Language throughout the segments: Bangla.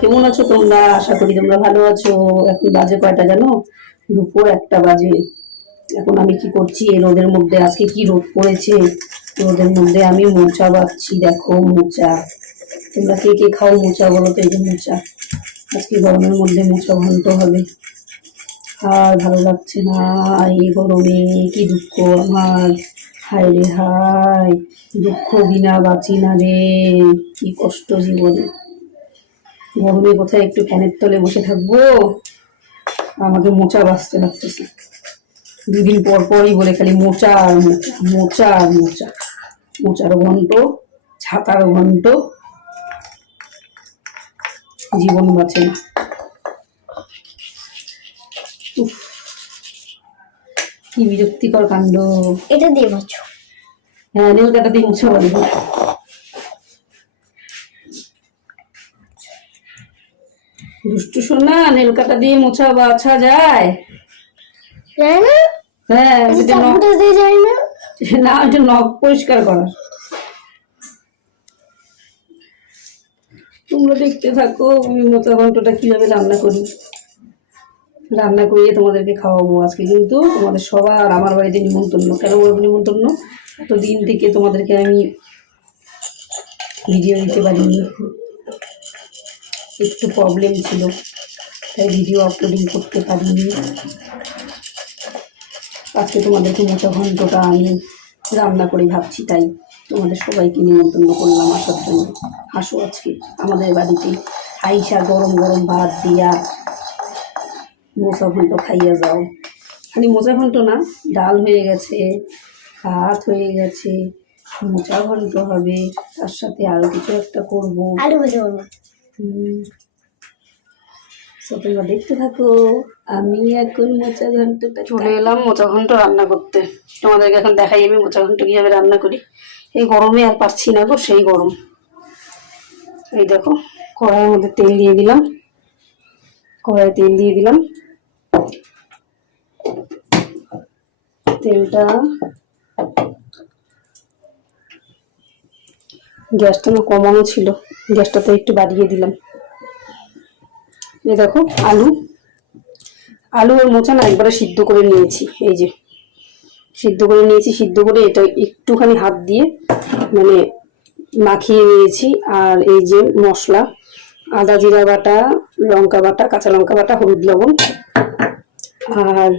কেমন আছো তোমরা? আশা করি তোমরা ভালো আছো। এখন বাজে কয়টা জানো? দুপুর 1টা বাজে। এখন আমি কি করছি, এই রোদের মধ্যে, আজকে কি রোদ পড়েছে, রোদের মধ্যে আমি মোচা বাচ্ছি। দেখো মোচা, তোমরা কে কে খাও মোচা বলো তো? এই যে মোচা, আজকে গরমের মধ্যে মোচা ঘন্ট হবে। আর ভালো লাগছে না এই গরমে, কি দুঃখ আমার। হায় রে হায়, দুঃখ বিনা বাঁচি না রে, কি কষ্ট জীবনে। গরমে কোথায় একটু ফ্যানের তলে বসে থাকবো, আমাকে মোচা বাঁচতে লাগতেছে। 2 দিন পর পরই বলে খালি মোচা আর মোচা, মোচা আর মোচা, মোচার ঘন্ট, ছাতার ঘন্ট, জীবন বাঁচে না। উফ, কি বিরক্তিকর কাণ্ড। এটা দিয়ে বাঁচো। হ্যাঁ, নেল কাটা দিয়ে মোছা বাঁধবো। দুষ্টু সোনা, নেল কাটা দিয়ে মোছা বাছা যায়? যায় না? হ্যাঁ, চাকুটা দিয়ে যায় না? না, ওটা নখ পরিষ্কার করা। তোমরা দেখতে থাকো আমি মোচা ঘন্টটা কিভাবে রান্না করি। রান্না করিয়ে তোমাদেরকে খাওয়াবো আজকে। কিন্তু তোমাদের সবার আমার বাড়িতে নিমন্ত্রণ। কেন বলবো নিমন্ত্রণ? এতদিন থেকে তোমাদেরকে আমি ভিডিও দিতে পারিনি, একটু প্রবলেম ছিল, তাই ভিডিও আপলোডিং করতে পারিনি। আজকে তোমাদেরকে মোচা ঘন্টটা আমি রান্না করে ভাবছি, তাই তোমাদের সবাইকে নিমন্ত্রণ করলাম আসার জন্য। আসো আজকে আমাদের বাড়িতে, আইসা গরম গরম ভাত দিয়া মোচা ঘন্ট খাইয়া যাও। খালি মোচা ঘন্ট না, ডাল হয়ে গেছে, ভাত হয়ে গেছে, মোচা ঘন্ট হবে, তার সাথে আরো কিছু একটা করবো। আলু ভাজা করবো। তোমরা দেখতে থাকো। আমি এখন মোচা ঘন্টটা চলে এলাম মোচা ঘন্ট রান্না করতে। তোমাদেরকে এখন দেখাই আমি মোচা ঘন্ট কিভাবে রান্না করি। এই গরমে আর পারছি না গো, সেই গরম। এই দেখো, কড়াইয়ের মধ্যে তেল দিয়ে দিলাম, কড়াইয়ে তেল দিয়ে দিলাম। তেলটা, গ্যাসটা না কমানো ছিল, গ্যাসটা তো একটু বাড়িয়ে দিলাম। এই দেখো আলু, আলু আর মোচা না একবারে সিদ্ধ করে নিয়েছি। এই যে সিদ্ধ করে নিয়েছি, সিদ্ধ করে এটা একটুখানি হাত দিয়ে মানে মাখিয়ে নিয়েছি। আর এই যে মশলা, আদা জিরা বাটা, লঙ্কা বাটা, কাঁচা লঙ্কা বাটা, হলুদ লবণ, আর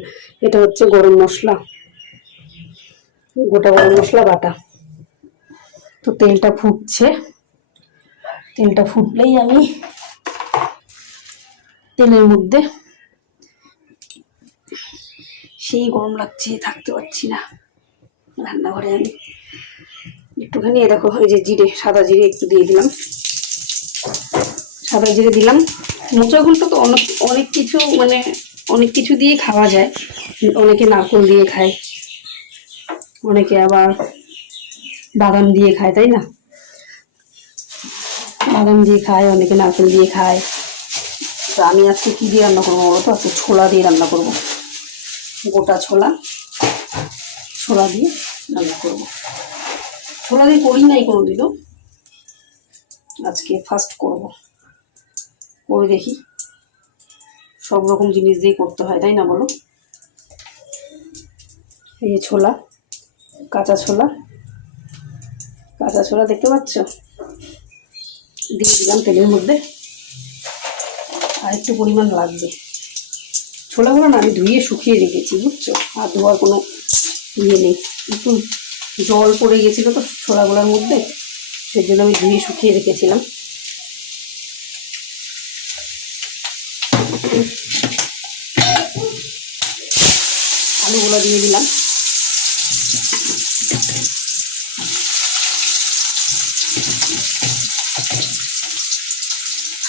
এটা হচ্ছে গরম মশলা, গোটা গরম মশলা বাটা। তো তেলটা ফুটছে, তেলটা ফুটলেই আমি তেলের মধ্যে, সেই গরম লাগছে, থাকতে পারছি না রান্নাঘরে। আমি একটুখানি দেখো এই যে জিরে, সাদা জিরে একটু দিয়ে দিলাম, সাদা জিরে দিলাম। মোচা ঘন্ট তো অনেক অনেক কিছু মানে অনেক কিছু দিয়ে খাওয়া যায়। অনেকে নারকেল দিয়ে খায়, অনেকে আবার বাদাম দিয়ে খায়, তাই না? বাদাম দিয়ে খায়, অনেকে নারকেল দিয়ে খায়। তো আমি আজকে কি দিয়ে রান্না করবো বলো তো? আজকে ছোলা দিয়ে রান্না করবো, গোটা ছোলা, ছোলা দিয়ে রান্না করবো। ছোলা দিয়ে করি নাই কোনোদিনও, আজকে ফার্স্ট করব, করে দেখি। সব রকম জিনিস দিয়ে করতে হয়, তাই না বলো? এই ছোলা, কাঁচা ছোলা, কাঁচা ছোলা দেখতে পাচ্ছ, দিয়ে দিলাম তেলের মধ্যে। আর একটু পরিমাণ লাগবে। ছোলাগুলো না আমি ধুয়ে শুকিয়ে রেখেছি, বুঝছো? আর ধোয়ার কোনো ইয়ে নেই, একটু জল পড়ে গেছিলো তো ছোলাগুলোর মধ্যে, সেই জন্য আমি ধুয়ে শুকিয়ে রেখেছিলাম। আলুগুলো দিয়ে দিলাম,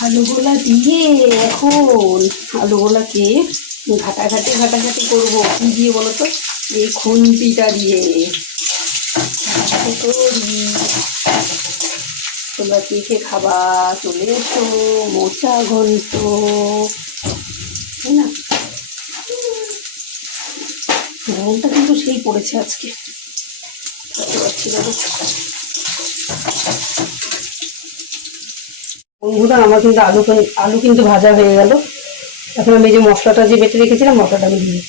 আলুগুলা দিয়ে এখন আলুগুলাকে ঘাটাঘাটি ঘাটাঘাটি করবো। কি দিয়ে বলো তো? এই খুন্তিটা দিয়ে তোমরা কে কে খাবা? চলে এসো, মোচা ঘন্ট, তাই না? গরমটা কিন্তু সেই পড়েছে আজকে, থাকতে পারছি না। বন্ধুরা আমার কিন্তু আলু কিন্তু ভাজা হয়ে গেল। এখন আমি এই যে মশলাটা যে বেটে রেখেছিলাম মশলাটা আমি দিয়ে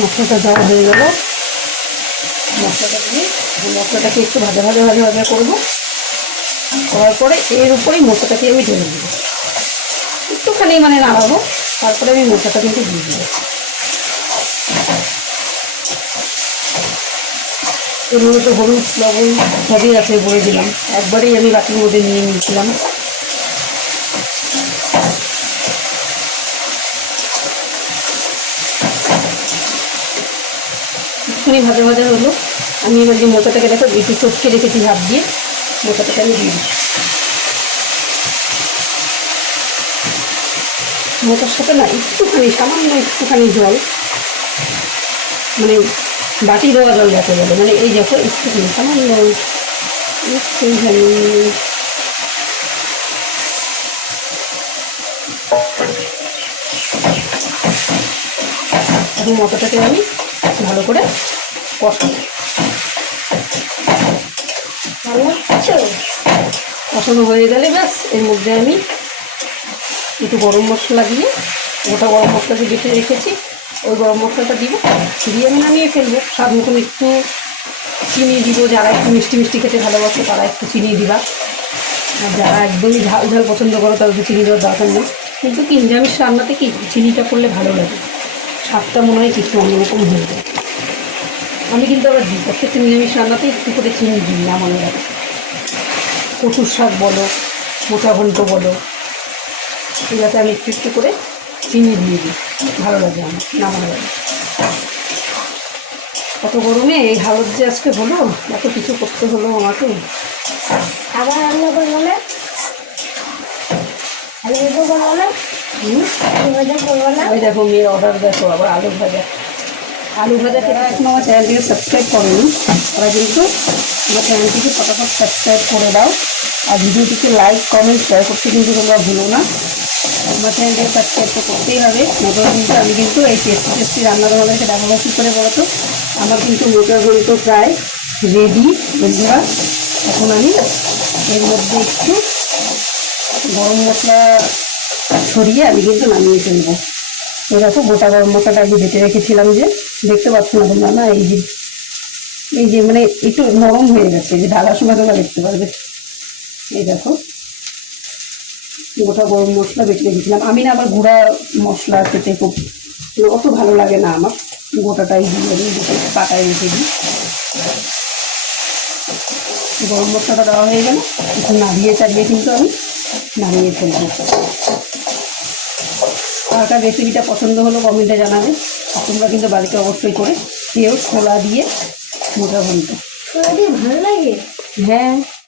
মশলাটা দেওয়া হয়ে গেল। মশলাটা দিয়ে মশলাটাকে একটু ভাজা ভাজা ভাজা ভাজা করবো। করার পরে এর উপরেই মশলাটাকে আমি ঢেলে দেবো, একটুখানি মানে নাড়াবো, তারপরে আমি মশলাটা কিন্তু দিয়ে দেবো। এর মধ্যে তো হলুদ লবণ সবই আছে বলে দিলাম, একবারেই আমি বাটির মধ্যে নিয়ে নিয়েছিলাম। একটুখানি ভাজা ভাজা হলো। আমি এবার যে মোচাটাকে দেখো একটু চটকে রেখেছি হাত দিয়ে, মোচাটাকে আমি দিয়ে দিচ্ছি। মোচার সাথে না একটুখানি সামান্য একটুখানি জল, মানে বাটি দেওয়া জল যাকে বলে, মানে এই দেখো একটুখানি সামান্য একটুখানি এখন মশলাটাকে আমি ভালো করে কষাবো। কষানো হয়ে গেলে ব্যাস এর মধ্যে আমি একটু গরম মশলা দিয়ে, গোটা গরম মশলা দিয়ে বেটে রেখেছি ওই গরম মশলাটা দিব, দিয়ে আমি নামিয়ে ফেলবো। স্বাদ মতন একটু চিনি দিব, যারা একটু মিষ্টি মিষ্টি খেতে ভালোবাসে তারা একটু চিনি দিবা, আর যারা একদমই ঝাল ঝাল পছন্দ করো তাদের চিনি দেওয়ার দরকার নেই। কিন্তু কি নিরামিষ রান্নাতে কি চিনিটা করলে ভালো লাগে, স্বাদটা মনে হয় একটু অন্যরকম হয়ে যায়। আমি কিন্তু আবার দিই প্রত্যেকটা নিরামিষ রান্নাতে একটু করে চিনি দিই না, মনে লাগে কচুর শাক বলো, মোটা ঘন্ট বলো, এটাতে আমি একটু একটু করে চিনি দিয়ে দিই, ভালো লাগে আমার, না ভালো লাগে। কত গরমে এই হালত যে আজকে হলো, এত কিছু করতে হলো আমাকে। আবার রান্না করবো না, আলু ভাজা করবো না, আলু ভাজা করবো না। ওই দেখো মেয়ের অর্ডার দেখো আবার আলু ভাজা। আলু ভাজা খেতে এখন আমার চ্যানেলটিকে সাবস্ক্রাইব করেনি, ওরা কিন্তু আমার চ্যানেলটিকে ফটাফট সাবস্ক্রাইব করে দাও, আর ভিডিওটিকে লাইক কমেন্ট শেয়ার করতে কিন্তু তোমরা ভুলো না। আমার চ্যানেলটিকে সাবস্ক্রাইব তো করতেই হবে, নতুন কিন্তু আমি কিন্তু এই টেস্টি টেস্টি রান্না তোমাদেরকে দেখাবো কী করে বলো তো। আমার কিন্তু মোটার ঘন্ট প্রায় রেডি বন্ধুরা। এখন আমি এর মধ্যে একটু গরম মশলা ছড়িয়ে আমি কিন্তু নামিয়ে ফেলবো। এই দেখো গোটা গরম মশলাটা আগে বেটে রেখেছিলাম, যে দেখতে পাচ্ছ না তোমরা, না এই যে মানে একটু নরম হয়ে গেছে, যে ঢালার সময় তোমরা দেখতে পারবে। এই দেখো গোটা গরম মশলা বেটে রেখেছিলাম আমি, না আবার গুঁড়া মশলা খেতে খুব অত ভালো লাগে না আমার, গোটাটাই দিয়ে দিই, পাটায় রেখে দিই। গরম মশলাটা দেওয়া হয়ে গেল, একটু নাড়িয়ে চাড়িয়ে কিন্তু আমি নামিয়ে ফেলবো। কার রেসিপিটা পছন্দ হলো কমেন্টে জানাবে, তোমরা কিন্তু বাড়িতে অবশ্যই করে কেউ ছোলা দিয়ে মোটা ঘন্ট। ছোলা দিয়ে ভালো লাগে? হ্যাঁ